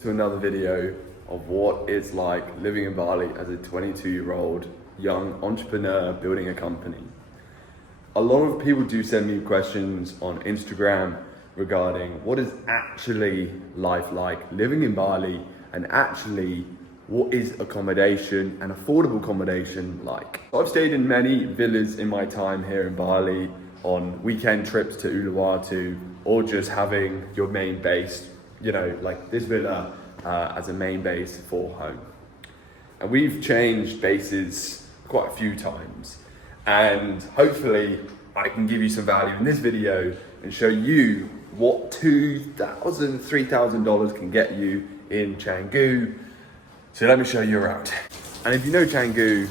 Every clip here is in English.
To another video of what it's like living in Bali as a 22-year-old young entrepreneur building a company. A lot of people do send me questions on Instagram regarding what is actually life like living in Bali, and actually what is accommodation and affordable accommodation like. I've stayed in many villas in my time here in Bali, on weekend trips to Uluwatu, or just having your main base, you know, like this villa as a main base for home. And we've changed bases quite a few times, and hopefully I can give you some value in this video and show you what $2,000, $3,000 can get you in Canggu. So let me show you around. And if you know Canggu,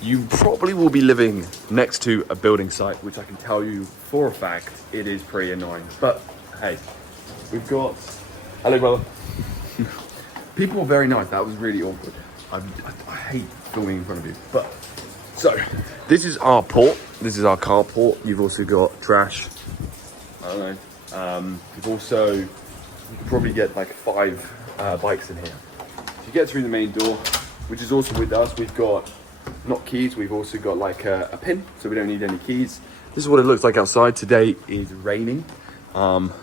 you probably will be living next to a building site, which I can tell you for a fact, it is pretty annoying. But hey, we've got, hello brother. People are very nice, that was really awkward. I hate filming in front of you. But, so, this is our port, this is our carport. You've also got trash, I don't know. You've also, you can probably get like 5 bikes in here. So you get through the main door, which is also with us. We've got, not keys, we've also got like a pin, so we don't need any keys. This is what it looks like outside. Today is raining. Some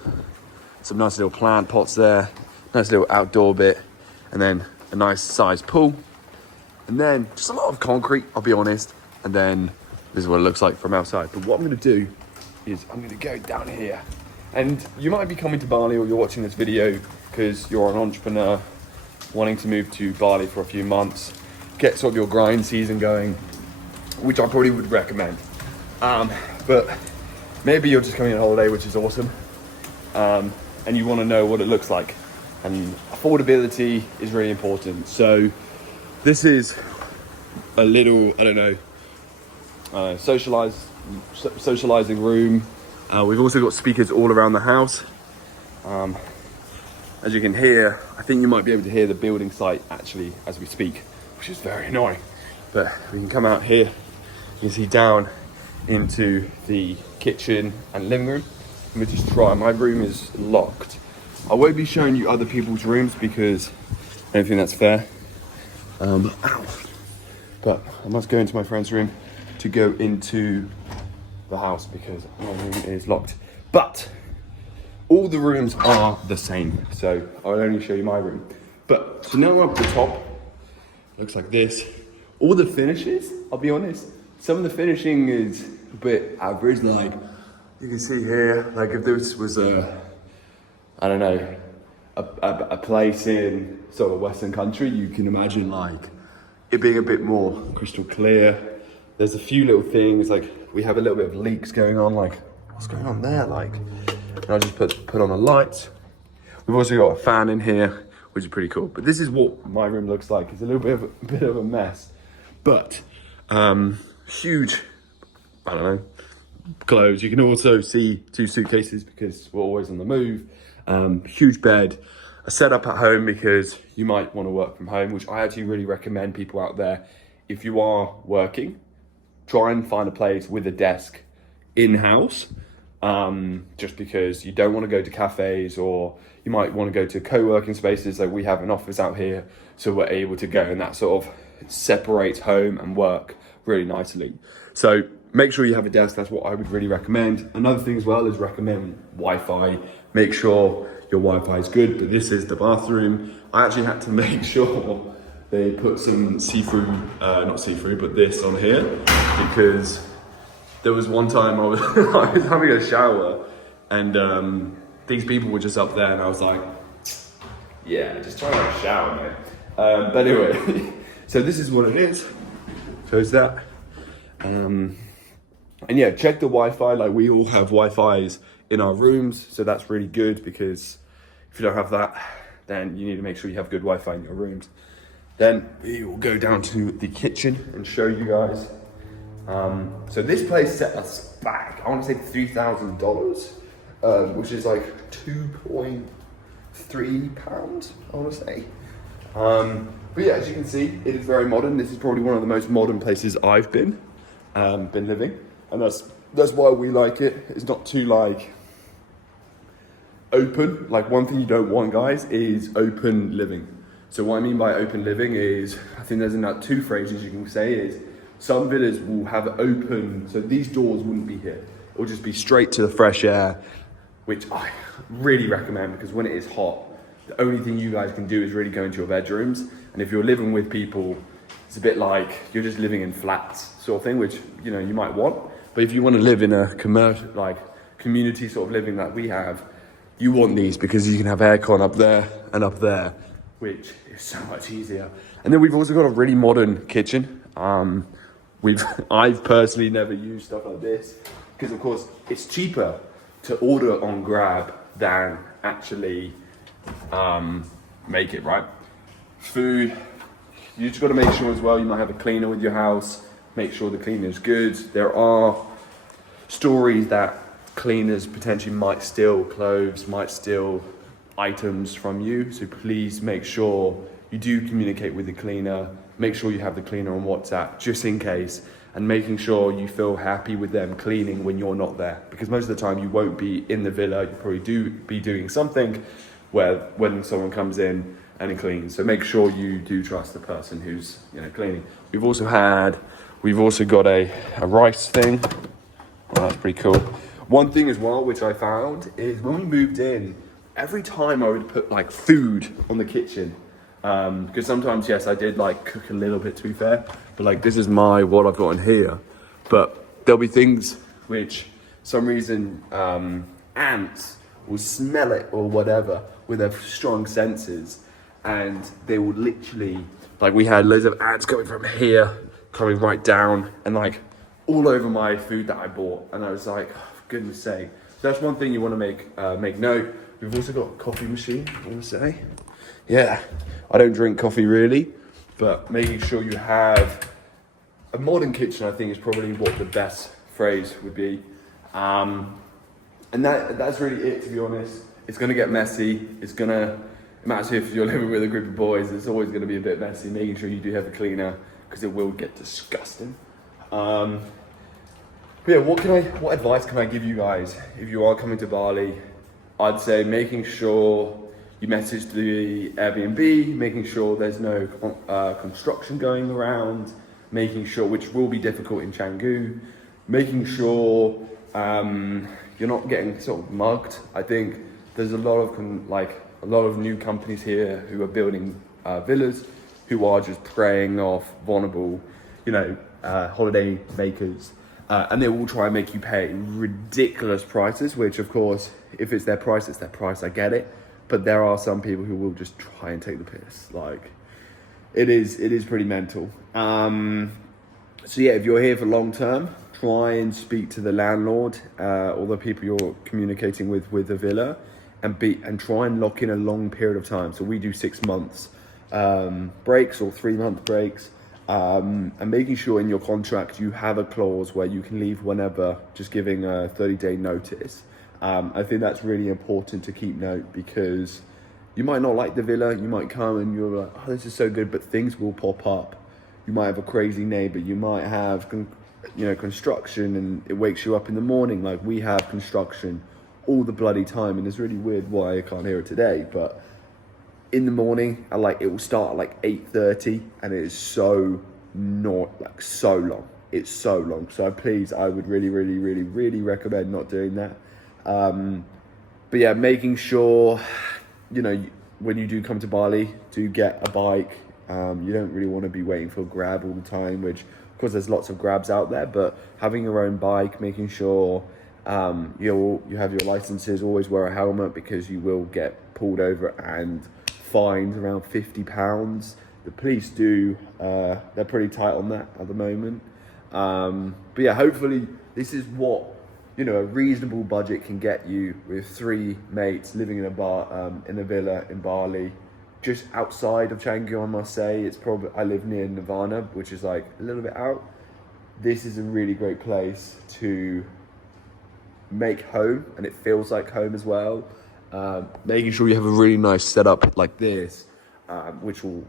nice little plant pots there, nice little outdoor bit, and then a nice sized pool. And then just a lot of concrete, I'll be honest. And then this is what it looks like from outside. But what I'm gonna do is I'm gonna go down here. And you might be coming to Bali, or you're watching this video because you're an entrepreneur wanting to move to Bali for a few months, get sort of your grind season going, which I probably would recommend. But maybe you're just coming on holiday, which is awesome. And you wanna know what it looks like. And affordability is really important. So this is a little, I don't know, socializing room. We've also got speakers all around the house. As you can hear, I think you might be able to hear the building site actually as we speak, which is very annoying. But we can come out here, you can see down into the kitchen and living room. Let me just try, my room is locked. I won't be showing you other people's rooms because I don't think that's fair. Ow. But I must go into my friend's room to go into the house because my room is locked. But all the rooms are the same, so I'll only show you my room. But so now we're up the top, looks like this. All the finishes, I'll be honest, some of the finishing is a bit average. Like you can see here, like if this was I don't know, a place in sort of Western country, you can imagine like it being a bit more crystal clear. There's a few little things, like we have a little bit of leaks going on, like what's going on there? Like, and I just put on a light. We've also got a fan in here, which is pretty cool. But this is what my room looks like. It's a little bit of a mess, but huge, I don't know, clothes. You can also see 2 suitcases because we're always on the move. Huge bed, a setup at home because you might want to work from home, which I actually really recommend people out there. If you are working, try and find a place with a desk in-house, just because you don't want to go to cafes, or you might want to go to co-working spaces. Like we have an office out here, so we're able to go, and that sort of separates home and work really nicely. So make sure you have a desk. That's what I would really recommend. Another thing as well is recommend Wi-Fi. Make sure your Wi-Fi is good. But this is the bathroom. I actually had to make sure they put some not see-through, but this on here, because there was one time I was, I was having a shower, and these people were just up there, and I was like, yeah, just try to have a shower, mate. But anyway, so this is what it is. Shows that. And yeah, check the Wi-Fi. Like we all have Wi-Fi's in our rooms, so that's really good, because if you don't have that, then you need to make sure you have good Wi-Fi in your rooms. Then we will go down to the kitchen and show you guys. So this place set us back, I want to say $3,000, which is like 2.3 pounds, I want to say. But yeah, as you can see, it is very modern. This is probably one of the most modern places I've been living, and that's why we like it. It's not too like open. Like one thing you don't want, guys, is open living. So what I mean by open living is, I think there's about two phrases you can say is, some villas will have open, so these doors wouldn't be here. It will just be straight to the fresh air, which I really recommend because when it is hot, the only thing you guys can do is really go into your bedrooms. And if you're living with people, it's a bit like you're just living in flats sort of thing, which, you know, you might want. But if you want to live in a commercial, like community sort of living that we have, you want these because you can have aircon up there and up there, which is so much easier. And then we've also got a really modern kitchen. I've personally never used stuff like this because, of course, it's cheaper to order on Grab than actually make it, right? Food, you just got to make sure as well, you might have a cleaner with your house, make sure the cleaner is good. There are stories that cleaners potentially might steal clothes, might steal items from you, so please make sure you do communicate with the cleaner, make sure you have the cleaner on WhatsApp just in case, and making sure you feel happy with them cleaning when you're not there, because most of the time you won't be in the villa, you probably do be doing something when someone comes in and it cleans. So make sure you do trust the person who's, you know, cleaning. We've also got a rice thing. Well, that's pretty cool. One thing as well which I found is when we moved in, every time I would put like food on the kitchen, because sometimes, yes, I did like cook a little bit, to be fair, but like this is what I've got in here. But there'll be things which some reason ants will smell it or whatever with their strong senses, and they will literally, like we had loads of ants coming from here, coming right down and like all over my food that I bought, and I was like, oh, for goodness sake. So that's one thing you want to make note. We've also got a coffee machine, I want to say. Yeah, I don't drink coffee really, but making sure you have a modern kitchen, I think, is probably what the best phrase would be. And that's really it, to be honest. It's going to get messy. It matters if you're living with a group of boys, it's always going to be a bit messy, making sure you do have a cleaner, because it will get disgusting. But yeah, what advice can I give you guys if you are coming to Bali? I'd say making sure you message the Airbnb, making sure there's no construction going around, making sure, which will be difficult in Canggu, making sure you're not getting sort of mugged. I think there's a lot of new companies here who are building villas who are just preying off vulnerable, holiday makers. And they will try and make you pay ridiculous prices, which of course, if it's their price, it's their price, I get it. But there are some people who will just try and take the piss. Like, it is pretty mental. So yeah, if you're here for long term, try and speak to the landlord or the people you're communicating with the villa, and try and lock in a long period of time. So we do 6 months breaks or 3-month breaks. And making sure in your contract you have a clause where you can leave whenever, just giving a 30-day notice. I think that's really important to keep note, because you might not like the villa, you might come and you're like, oh, this is so good, but things will pop up. You might have a crazy neighbor, you might have construction, and it wakes you up in the morning. Like, we have construction all the bloody time, and it's really weird why I can't hear it today, but in the morning, it will start at 8:30, and it is so long. It's so long. So please, I would really, really, really, really recommend not doing that. But yeah, making sure, when you do come to Bali, do get a bike. You don't really want to be waiting for a Grab all the time, which, of course, there's lots of Grabs out there, but having your own bike, making sure you have your licenses, always wear a helmet, because you will get pulled over and fined around £50. The police they're pretty tight on that at the moment. But yeah, hopefully this is what a reasonable budget can get you, with 3 mates living in a villa in Bali, just outside of Canggu. I must say, I live near Nirvana, which is a little bit out. This is a really great place to make home, and it feels like home as well. Making sure you have a really nice setup like this, which will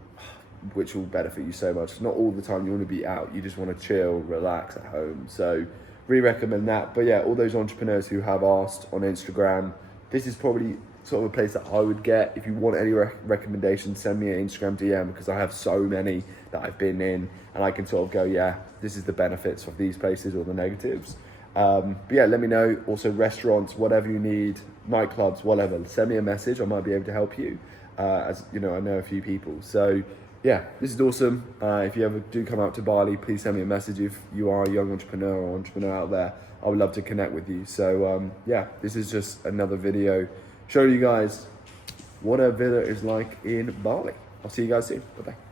benefit you so much. Not all the time you want to be out, you just want to chill, relax at home. So really recommend that. But yeah, all those entrepreneurs who have asked on Instagram, this is probably sort of a place that I would get. If you want any recommendations, send me an Instagram DM, because I have so many that I've been in, and I can sort of go, yeah, this is the benefits of these places or the negatives. But yeah, let me know. Also, restaurants, whatever you need, nightclubs, whatever, send me a message. I might be able to help you. As you know, I know a few people. So yeah, this is awesome. If you ever do come out to Bali, please send me a message. If you are a young entrepreneur or entrepreneur out there, I would love to connect with you. So yeah, this is just another video showing you guys what a villa is like in Bali. I'll see you guys soon. Bye bye.